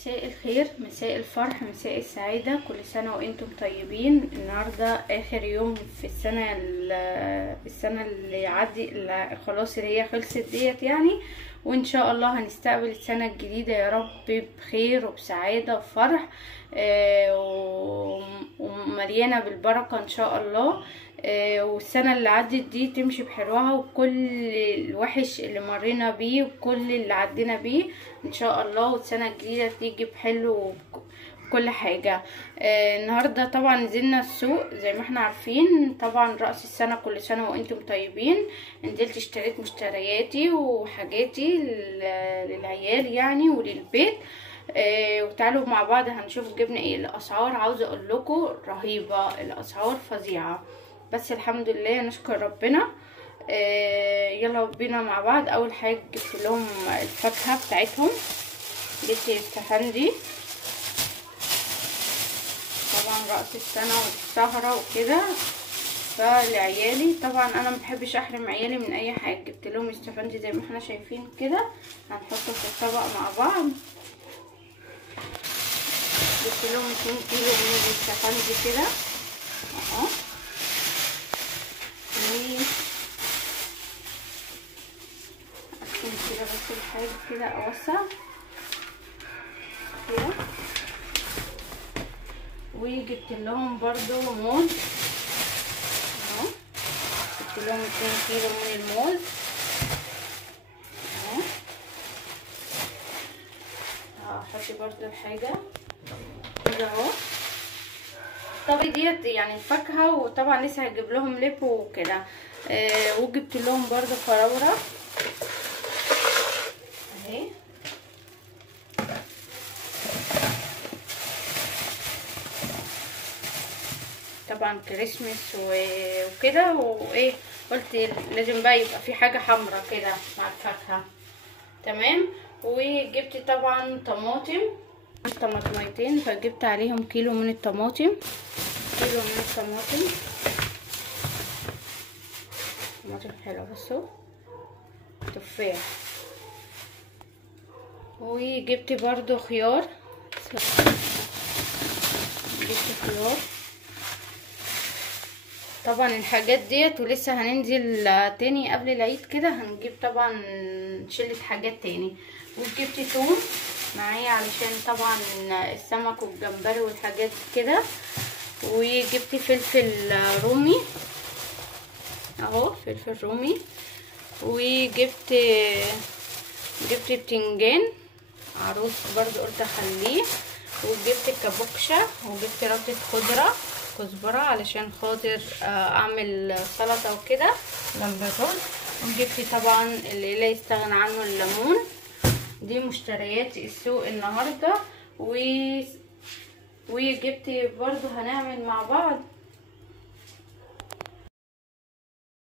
مساء الخير، مساء الفرح، مساء السعادة. كل سنة وانتم طيبين. النهاردة اخر يوم في السنة اللي عدي خلاص، اللي هي خلصت ديت يعني. وان شاء الله هنستقبل السنة الجديدة يا رب بخير وبسعادة وفرح ومليانة بالبركة ان شاء الله. والسنة اللي عدت دي تمشي بحلوها، وكل الوحش اللي مرينا بيه وكل اللي عدينا بيه ان شاء الله، والسنة الجديدة تيجي بحلو وكل حاجة. النهاردة طبعا نزلنا السوق زي ما احنا عارفين، طبعا رأس السنة كل سنة وانتم طيبين. نزلت اشتريت مشترياتي وحاجاتي للعيال يعني وللبيت. وتعالوا مع بعض هنشوف جبنا ايه. الاسعار عاوزة اقول لكم رهيبة، الاسعار فظيعة، بس الحمد لله نشكر ربنا. يلا بينا مع بعض. اول حاجه جبت لهم الفاكهه بتاعتهم، جبت استفندي طبعا راس السنه والسهره وكده، فلعيالي طبعا انا مبحبش احرم عيالي من اي حاجه. جبت لهم استفندي زي ما احنا شايفين كده، هنحطه في الطبق مع بعض. جبت لهم 2 كيلو من الاستفندي كده اهو، كده بس الحاجة كده اوسع كده. وجبت لهم برضو موز اهو، جبت لهم 2 كيلو من الموز اهو. هحط برضو الحاجة كده اهو. طبعا ديت يعني الفاكهة، وطبعا لسه هجيب لهم لب وكده. وجبت لهم برضو فراولة اهي، طبعا كريسمس وكده وايه، قلت لازم بقى يبقى في حاجة حمرا كده مع الفاكهة. تمام. وجبت طبعا طماطميتين، فجبت عليهم كيلو من الطماطم، طماطم حلوة بصوا، تفاح. وجبت برضو خيار، طبعا الحاجات ديت. ولسه هننزل تاني قبل العيد كده، هنجيب طبعا شلة حاجات تاني. وجبت توم معايا علشان طبعا السمك والجمبري والحاجات كده. وجبت فلفل رومي اهو، فلفل رومي. وجبت بتنجان عروس برضو قلت اخليه. وجبت كابوكشا، وجبت ربطة كزبرة علشان خاطر اعمل سلطة وكده جنب الرز. وجبت طبعا اللي لا يستغنى عنه الليمون. دي مشتريات السوق النهاردة. وجبت برضو هنعمل مع بعض.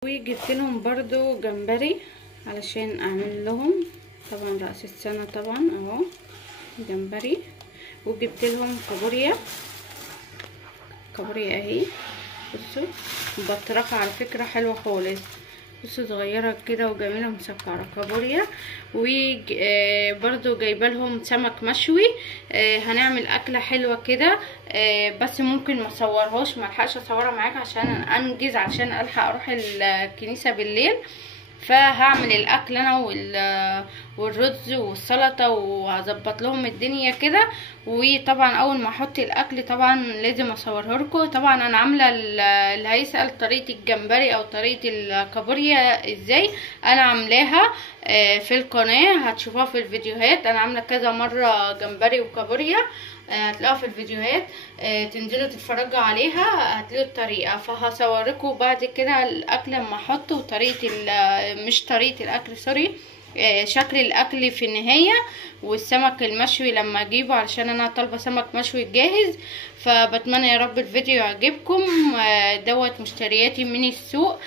وجبت لهم برضو جمبري علشان اعمل لهم طبعا رأس السنة طبعا اهو جمبري. وجبت لهم كابوريا اهي، بصوا بطرخة على فكرة حلوة خالص، بصوا صغيرة كده وجميلة مسكرة كابوريا. وبرضو جايبه لهم سمك مشوي. هنعمل اكلة حلوة كده، بس ممكن ما اصورهاش، ما الحقش اصورها معاك عشان انجز، عشان الحق اروح الكنيسة بالليل. فهعمل الاكل انا والرز والسلطه، وهظبط لهم الدنيا كده. وطبعا اول ما احط الاكل طبعا لازم اصورها لكم. طبعا انا عامله اللي هيسال طريقه الجمبري او طريقه الكابوريا ازاي، انا عاملاها في القناه، هتشوفوها في الفيديوهات. انا عامله كذا مره جمبري وكابوريا، هتلاقوها في الفيديوهات، تنزلوا تتفرجوا عليها هتلاقوا الطريقه. فهصوركم بعد كده الاكل لما احطه، وطريقه مش طريقه الاكل سوري، شكل الاكل في النهايه. والسمك المشوي لما اجيبه، علشان انا طالبه سمك مشوي جاهز. فبتمنى يا رب الفيديو يعجبكم. دوت مشترياتي من السوق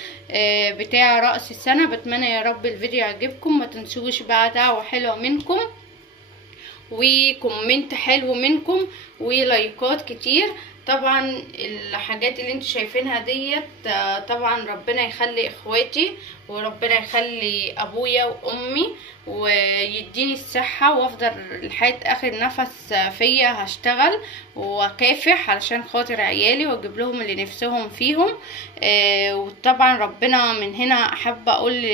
بتاع رأس السنه. بتمنى يا رب الفيديو يعجبكم. ما تنسوش بقى دعوه حلوه منكم، وكومنت حلو منكم، ولايكات كتير. طبعا الحاجات اللي انتوا شايفينها ديت طبعا ربنا يخلي اخواتي وربنا يخلي ابويا وامي ويديني الصحة وافضل لحد اخر نفس فيا هشتغل وكافح علشان خاطر عيالي واجيب لهم اللي نفسهم فيهم. وطبعا ربنا من هنا احب اقول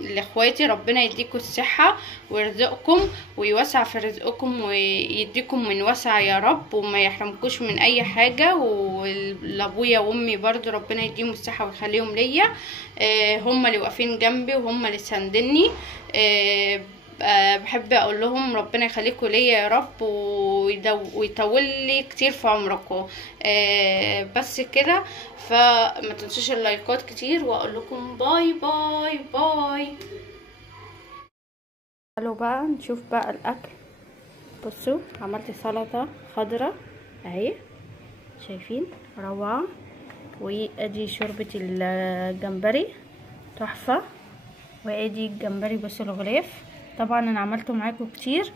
لاخواتي ربنا يديكم الصحة ويرزقكم ويوسع في رزقكم ويديكم من وسع يا رب وما يحرمكوش من اي حاجة. ولابويا وامي برضو ربنا يديهم الصحة ويخليهم ليا، هم اللي واقفين جنبي وهم اللي ساندني. بحب اقول لهم ربنا يخليكم ليا يا رب ويطول لي كتير في عمركم. بس كده، فما تنسوش اللايكات كتير واقول لكم باي باي باي. تعالوا بقى نشوف بقى الاكل. بصوا عملت سلطه خضراء اهي، شايفين روعه. وادي شوربه الجمبري تحفه، وادي الجمبري بس الغلاف. طبعا انا عملته معاكم كتير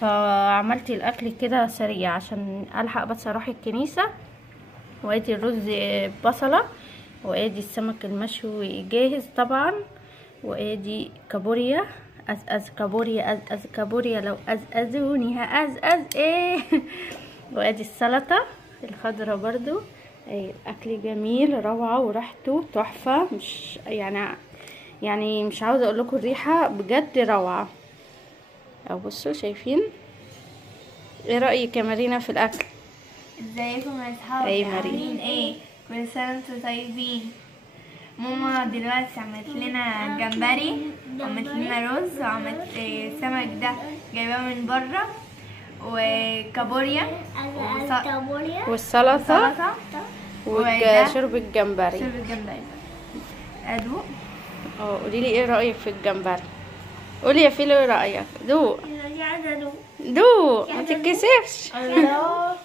فعملت الاكل كده سريع عشان الحق بس اروح الكنيسه. وادي الرز بصله، وادي السمك المشوي جاهز طبعا، وادي كابوريا كابوريا كابوريا لو ازوني هازاز ايه وادي السلطه الخضراء برضو. الاكل جميل روعه وريحته تحفه، مش يعني مش عاوزه اقول لكم الريحه بجد روعه. او بصوا شايفين. ايه رايك يا مارينا في الاكل؟ ازيكم يا اصحابي؟ عاملين ايه؟ كل سنه وانتم طيبين. ماما دلوقتي عملت لنا جمبري وعملت لنا رز وعملت سمك ده جايباه من بره وكابوريا والسلطه وشرب الجمبري. ادوق. قولي لي ايه رايك في الجمبري؟ قولي يا فيلو ايه رايك؟ دوق دوق ما تتكسفش. الله،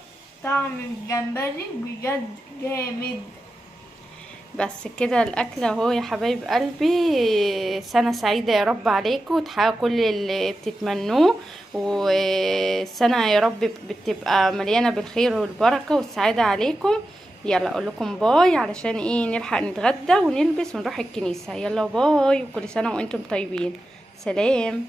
طعم الجمبري بجد جامد. بس كده الاكل اهو يا حبايب قلبي. سنه سعيده يا رب عليكم وتحققوا كل اللي بتتمنوه، والسنه يا رب بتبقى مليانه بالخير والبركه والسعاده عليكم. يلا اقول لكم باي علشان ايه نلحق نتغدى ونلبس ونروح الكنيسه. يلا باي وكل سنه وانتم طيبين. سلام.